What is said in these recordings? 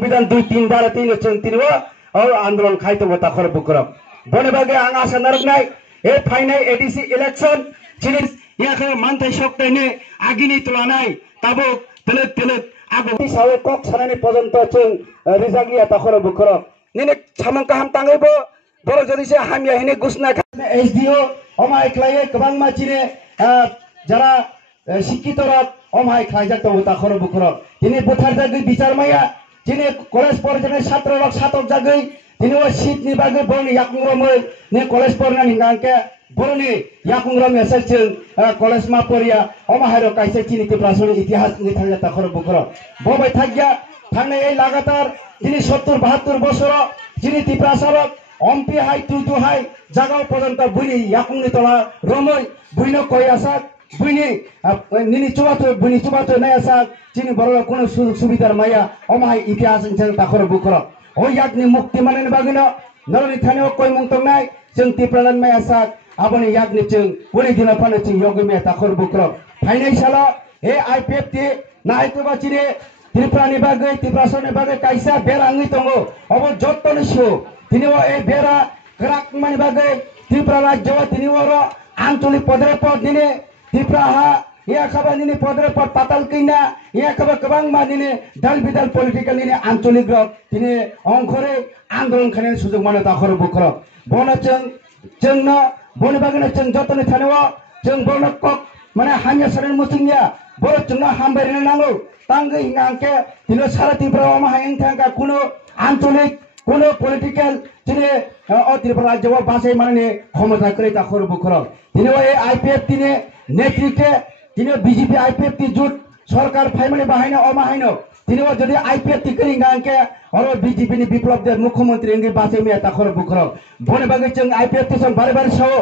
संविधान 2-3 बार 3 3 और आंदोलन खाइतो ताखर बुकरम बने बागे आं आशा नरकनाय ए फाइनाय एडीसी इलेक्शन चिनि याखो मानथाय सक्तायनि आगिनि तुलानाय ताबो तेलेत तेलेत आगो सावे कक सानानि पर्यन्त जों रिजागिया ताखर बुकरम निने सामंका हाम तांगैबो बर जदिसे हामिया हेने घोषणा एसडीओ अमाय क्लाये गोबां मानसिने যারা শিক্ষিতরা অমায় খাইজাক তো তাখর বুকরম তিনি বুথার জাগৈ বিচার মাইয়া তিনি কলেজ পড়ার ছাত্ররা ছাত্র জাগৈ তিনি ও শীতনি বাগৈ বনি ইয়াকুংরমৈ নে কলেজ পড়না নিগাंके বরনি ইয়াকুংরম এসেছেন কলেজ মা পড়িয়া অমাহাইর কাইছে চিনিতে প্রাচীন ইতিহাস নি থাকা তাখর বুকরম ববাই থাকিয়া থানে এই লাগাতার তিনি 70-72 বছর যিনি ত্রিপ্রাসারক অম্পি হাই তুতু হাই জাগাও পর্যন্ত বুনি ইয়াকুংনি তলা রমৈ বুইনো কই আসাক बुनी निनी चुबातो नया सा चिनी बरला कोनो सुविधार माया अमाय इतिहास जों ताखर बुखर ओ याकनि मुक्ति माने बागिनो नरनि थाने कोइ मुंतंनाय जों तिप्रालन माया सा आबनि याकनि जों बुनि दिना फाने जों यगमे ताखर बुखर फाइनान्सियल ए आईपीएफ ति नायतोबा चिने त्रिपुरानि बागै त्रिप्रासनि बागै काइसा बेराङै दङो अब जत्तनि सु दिनो ए बेरा ग्राक माने बागै त्रिपुरा राज्य दिनो आंचलिक पदरे पद दिने त्रिपुराहा या खबर निने पदरे पद पाताल किना या खबर गोबां मानिने दाल बिदाल पलिटिकल निने आंचलिक रक दिने अंखरे आंदोलन खाने सुजुग माने ताखर बुखर बना जोंनो बनि बागैनो जों जतनि थानेव जों बनो कक माने हामिया सरेन मुथिंया बर जोंनो हामबायनो नांगौ तांगै हिंगांके दिनो सारा त्रिपुरा माहायं थांगा कुनो आंचलिक कोनो पलिटिकल दिने त्रिपुरा राज्य बासै माने क्षमता करे ताखर बुखर दिनो ए आईपीएफ दिने नेतृत्व दिनो बीजेपी आईपीएफ ती जुट सरकार फाइमाने बाहायनो अमाहायनो दिनो जदि आईपीएफ ती करिंगांके और बीजेपी नि विप्लव दे मुख्यमंत्री इंगे बासे मिया ताखर बुखर बने बागै जों आईपीएफ ती सं बारे बारे साव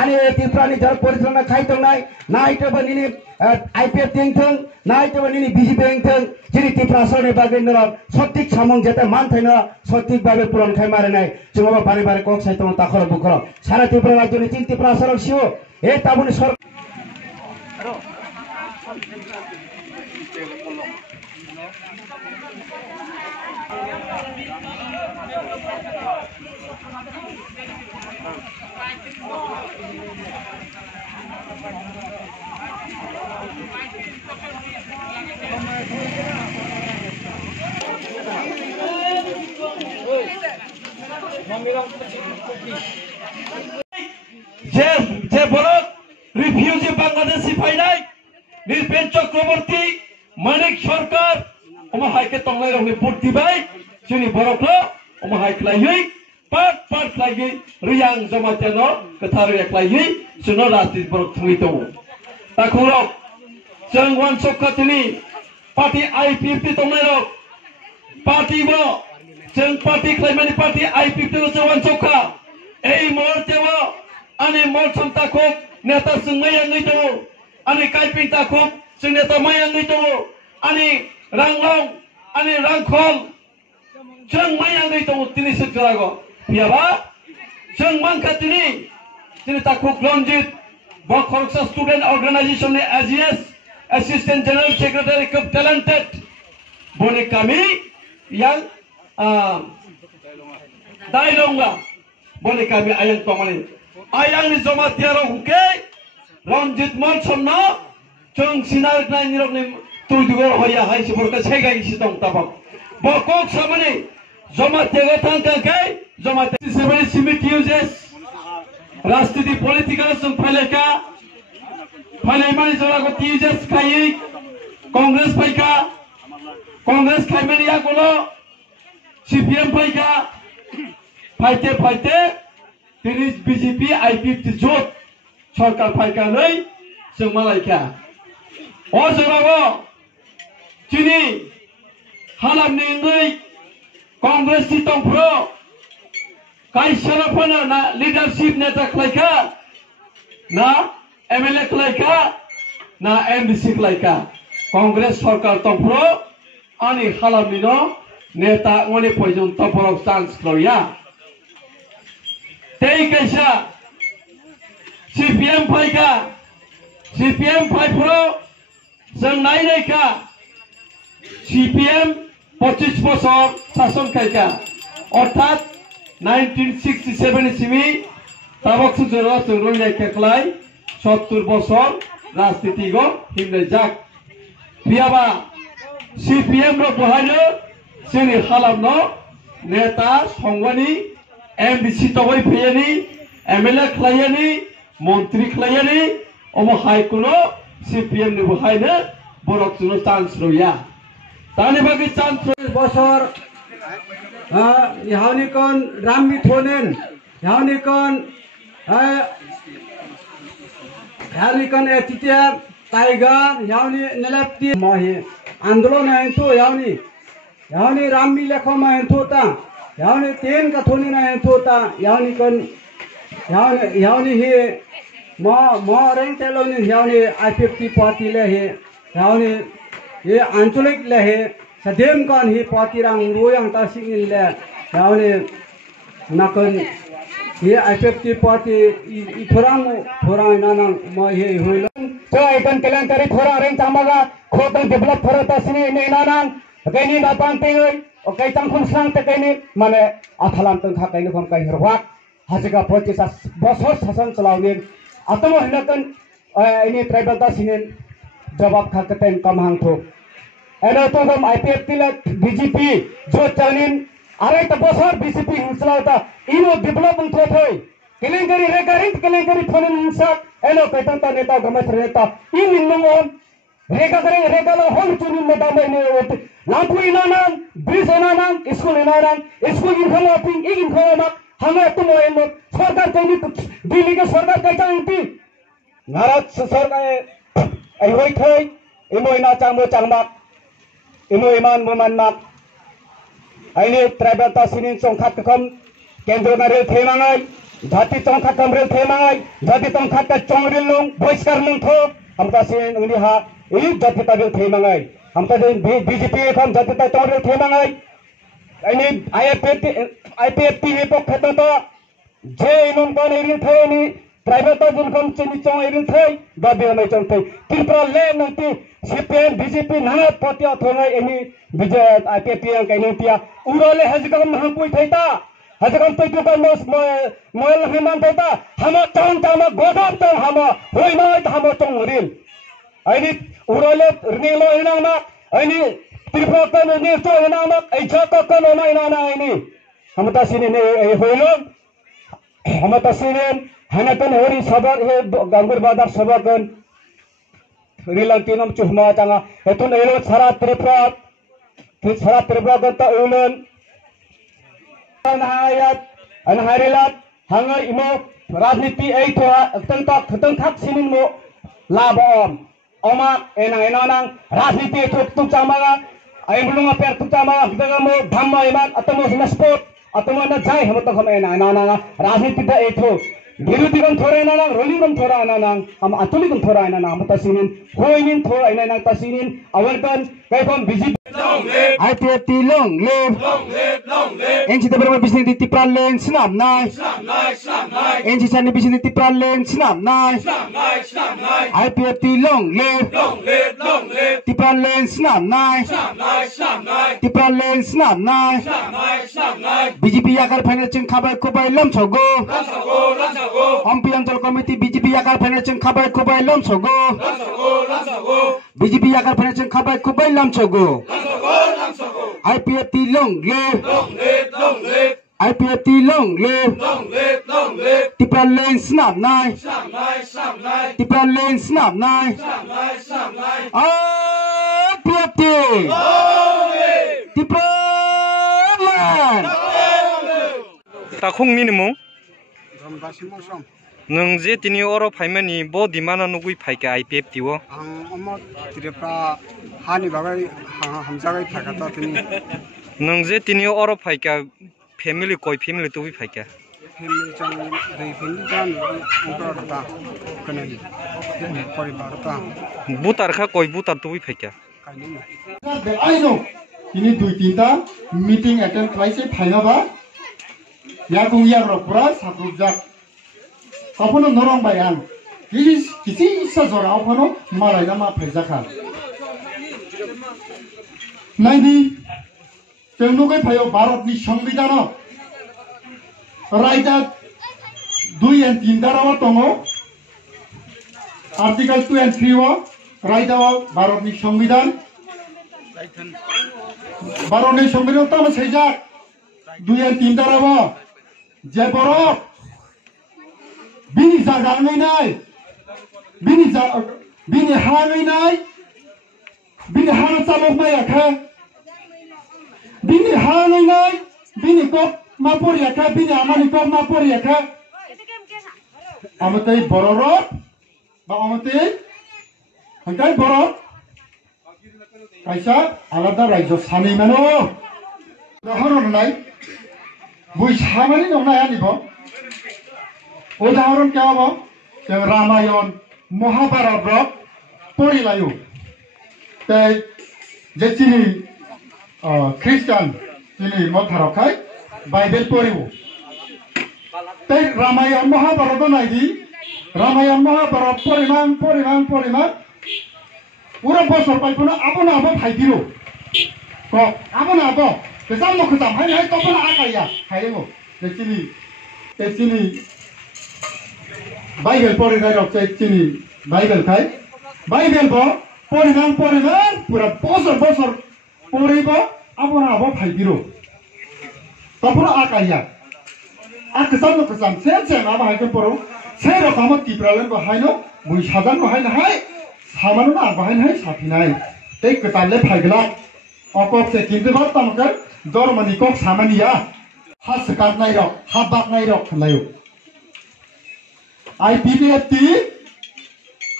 आनि त्रिपुरानि जर परिचालना खाइतंनाय नायतोबा निनि आईपीएफ थिंथों नायतोबा निनि बीजेपी थिंथों जिनि त्रिपुरा सरनि बागै नर सटिक सामं जेते मानथायनो सटिक बागै पुरन खाय मारनाय जोंबा बारे बारे कक साइतंग ताखर बुखर सारा त्रिपुरा राज्यनि तीन त्रिपुरा सरक सिउ ए ताबुनि सर जे बरक रिफ्यूजी बांग्लादेशी फाइनाय निरपेन चक्रवर्ती मानिक सरकार अमाहायके तंगलाय रंनि पुर्तिबाय जोंनि बरकलो अमाहायख्लायै पाट ख्लायै रियां जमातेनो गोथारै ख्लायै जोंनो राजनीति बरक थुङै दङ ताखुरक जों वान सकखाथिनि पार्टी आईपीएफ तंगलाय रक पार्टीबो जों पार्टी ख्लायमानि पार्टी आईपीएफ जों वान सकखा এই মুহূর্তেও आनि मल समताखौ नेता जों मायांगै दङ आनि काइपिं ताखौ जों नेता मायांगै दङ आनि रांलं आनि रांखल जों मायांगै दङ दिनै सोरखारागो बियाबा जों मानखा दिनै ताखौ रन्जित बखरसा student organisation AGS assistant general secretary कब टैलेंटेड बने kami yang dailonga boleh kami ayang pamali ayang ni joma tiaro huke Ranjit Mal somna jeng sinar nai nirok ni tudugor hoya hai seborka segai sitong tabak bokok samani joma tiago tangkai joma sebeli simit uses rastidi political sung phaleka phalemani jora ko uses kai Congress paika Congress kaimani yakolo CPM paika फाइटे दिनै BJP IPF जट सरकार फाइखानै जों मालायखा अ जोंनाबो दिनै हालामनि कांग्रेस नि दंफ्रो काइसाराफोरनो ना leadership नेता खालायखा ना एमएलए खालायखा ना एमडीसी खालायखा कांग्रेस सरकार दंफ्रो आनि हालामनि नेता अने पयजन दंफ्रो चान्स खालाया Tei kaisa CPM paika CPM pai pro जों नायनायखा CPM 25 বছর শাসন খাইকা অর্থাৎ 1967 ইসিমি তাবক সুজরা সুরুলাই কেকলাই 70 বছর রাজনীতিগ হিমলে যাক বিয়াবা সিপিএম ro বহাইনো जोंनि खालामनो नेता संगवानी एमबिसि तबै फैयानि एमएलए खलायानि मन्त्रि खलायानि अमो हायकुनो सिपिएम नि बहायनो बरक जुनो चान्स रोया तानि बागै चान्स बसर यावनि कोन रामि थोनेन यावनि कोन एतिया टाइगर यावनि नेलाप्ति महे आन्दोलन आइतो यावनि रामि लेखो मा हेंथोता यावनि तेन का थोनी ना हेंथोता यावनि हे म रेंग तेलोनि यावनि I50 पार्टी ले हे यावनि ये आंचलिक ले हे सदेम कान ही पार्टी रांग रोयंग तासिंग ले यावनि नाकन ये I50 पार्टी इथोरांग नाना म हे होइल तो एकन केलंकरी थोरा रेंग तामागा खोतन डेवलप थोरा तासिनी ने नाना Kini datang tinggal, oke tangkung sang tekini mana athalam tengkak kini kom kai herwak hasilnya pocis bosos hasan selawin atau mau hendakan ini tribal tasinin jawab kaketen kamang tu. Ada tu kom IPF tilat BJP jo chalin arai tabosor BJP hinslauta ino development thoi kelengkari kelengkari thonin hinsak elo kaitan ta neta gamas neta ini nungon reka lo hol chunin neta mene lampu inanan, bridge inanan, school income oping, income hanga tumo eno, सरकार चाहिए दिल्ली के सरकार कैसा इंटी, नाराज सरकार ऐवई थे, इमो इना चांगमाक, इमो इमान मुमानमाक, ऐने tribal तासिनिन चौंखात कम केंद्र में रेल थे मांगाई, जाति चौंखात कम रेल थे मांगाई, जाति चौंखात का चौंगरेल लोग बहिष्कार लोग थो, हम तासिनिन उन्हीं हाँ एक जाति ताबिल थे मांगाई हम तो बीजेपी हम जाते ता तोड़ थे मांगाई ऐनी आईपीएफटी हे पक खत तो जे इनम कोन एरिन थे नि ट्राइबल तो जिनकम चिनि चों एरिन थे दबे हम चों थे त्रिपुरा ले नंती सीपीएम बीजेपी ना पतिया थोंगा एनी विजय आईपीएफटी कैनी पिया उरोले हजकम हम कोई थैता हजकम तो को मोल हिमान थैता हम चों तामा गोदम तो हम होई मा हम चों रिल ऐनी उरोले रिनेलो इनामा ऐनी त्रिपुरा को ने तो इनामा ऐछा को नो इनाना ऐनी हम तासिने ने होइलो हम तासिने हनकन होरी सबर हे गंगुर बाजार सबकन रिलंतिनम चुहमा चांगा हेतुन एलो सारा त्रिपुरा गत उलन अनहारिलात हंगा इमो राजनीति ऐ तो खतन खाक सिनिन मो लाबम Oma enang राजनीति तुक चामागा आइमलुंगा पेर तुक चामागा kita mo dhamma iman atau mo na sport atau mo na jai हम तो हम enang राजनीति दा एथो विरोधी कम थोड़ा enang रोलिंग कम थोड़ा enang हम अतुली कम थोड़ा enang हम तसिनिन होइनिन थोड़ा enang तसिनिन अवरकन कई कम BJP IPFT long live NC beberapa bisnis di Tipran senam naik NC sana bisnis di Tipran senam naik IPFT long live Tipran senam naik Tipran senam naik BJP akar final ceng kabar kubai lam sogo Ampi Ancol Komiti BJP akar final ceng kabar kubai lam sogo BJP akar final ceng kabar kubai lam sogo IPFT long live IPFT long live Tipran senam naik Tipran senam naik IPFT Tipran Takung ni mo nung je tini oro phaimani bo dimana nugui phaika IPFT wo ang omo tripra hani bagai hamjagai phaka ta tini nung je tini oro phaika family koi family tu bi phaika family chang dei family chan ungkar ta kanai paribar ta butar kha koi butar tu bi phaika kaini I know ini dui tinta meeting attend klaise phaina ba ya kung ya ropra sakrujak Apano norong bayan, kisi isa zora apano malay na mapezaka. 90 जों नुगै फायो भारतनि संविधानाव रायदा 2 and 3 दाराव दङ article 2 and 3 रायदाव भारतनि संविधान भारतनि संविधान तम सैजाक 2 and 3 दाराव जे बरफ बिनि जागाङैनाय बिनि हाङैनाय बिनि हाङ चालक मायाखा बिनि हाङैनाय बिनि कप मा परियाखा बिनि आमानि कप मा परियाखा आमते बरफ बा आमते हंकाय बरफ कायसा आलादा राज्य सानै मानो उदाहरण नाय बुइ सामानि दंना आनिबो उदाहरण क्या हो जों रामायण महाभारत परिलायो ते जे चिनि ख्रिस्टान चिनि मथारखाय बाइबेल परिबो ते रामायण महाभारत नायदि रामायण महाभारत परिमाण उरा बसर पाइपनो आबो फाइदिरो को आबो ते जामनो खजाम हाय हाय तपना आकाया हायेगो ते चिनि बाइबेल परिनाय रक्से चिनि बाइबेल खाय बाइबेल बो परिमाण पूरा बसर परिबो आबो फाइदिरो तपना आकाया आकसामनो खजाम से माबा हायके परो से रकम तिब्रालन बो हायनो बुइ साजान बो हायनो हाय सामानो ना बाहायनो हाय साफिनाय ते कताले फाइगला अकक से किन्तु बात तमकर जर्मनी कक सामानिया हास काटनाय रक हाबाकनाय रक खलायो IPPFT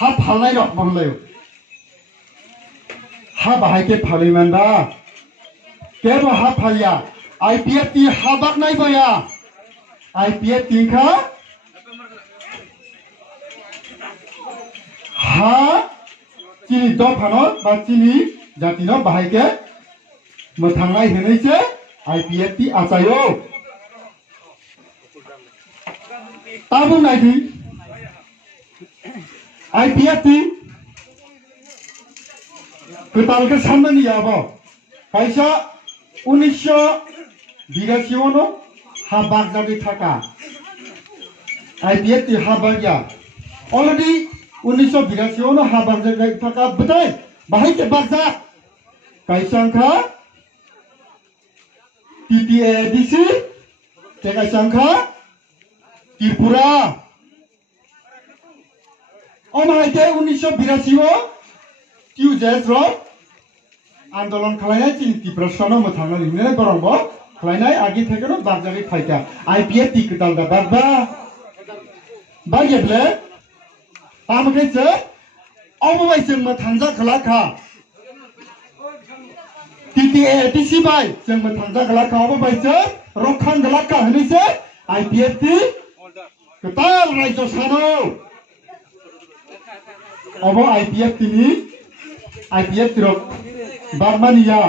हा फालनाय रक बनलायो हा बाहायके फालिमानदा केबो हा फालिया IPFT हा बाकनाय बया IPFT का हा चिनि दफानो बा चिनि जातिनो बाहायके मोथांनाय होनैसे IPFT आचायो ताबो नायदि IPFT कतालके सामने याबो पैसा 1982 हा बागजाबि थाका IPFT हा बागया अलरेडी 1982 हा बागजाबि थाका बथाय बाहायके बागजा कायसांखा TTADC ते कायसांखा त्रिपुरा अमायके 1982 टिउजेस रो आंदोलन खालायनाय चिनि त्रिपुरा सनो मोथांना लिंनाय बरंबो खालायनाय आगि थेकेनो बागजाबि फायका IPFT कताल दा बागबा बागेब्ले तामकेसे अबबायजों मोथांजा खलाखा TTADC बाय जों मोथांजा खलाखा अबबायजों रखान गलाखा होनैसे IPFT कताल राज्य सानो अब IPFT नि IPFT रो बारमानिया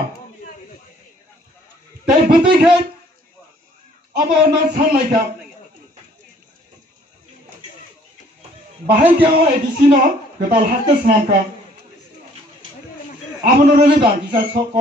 ते बतैखे अब न सानलायका बाहाय क्या ADC न कताल हाके सानका आबनो रे बांकिसा सक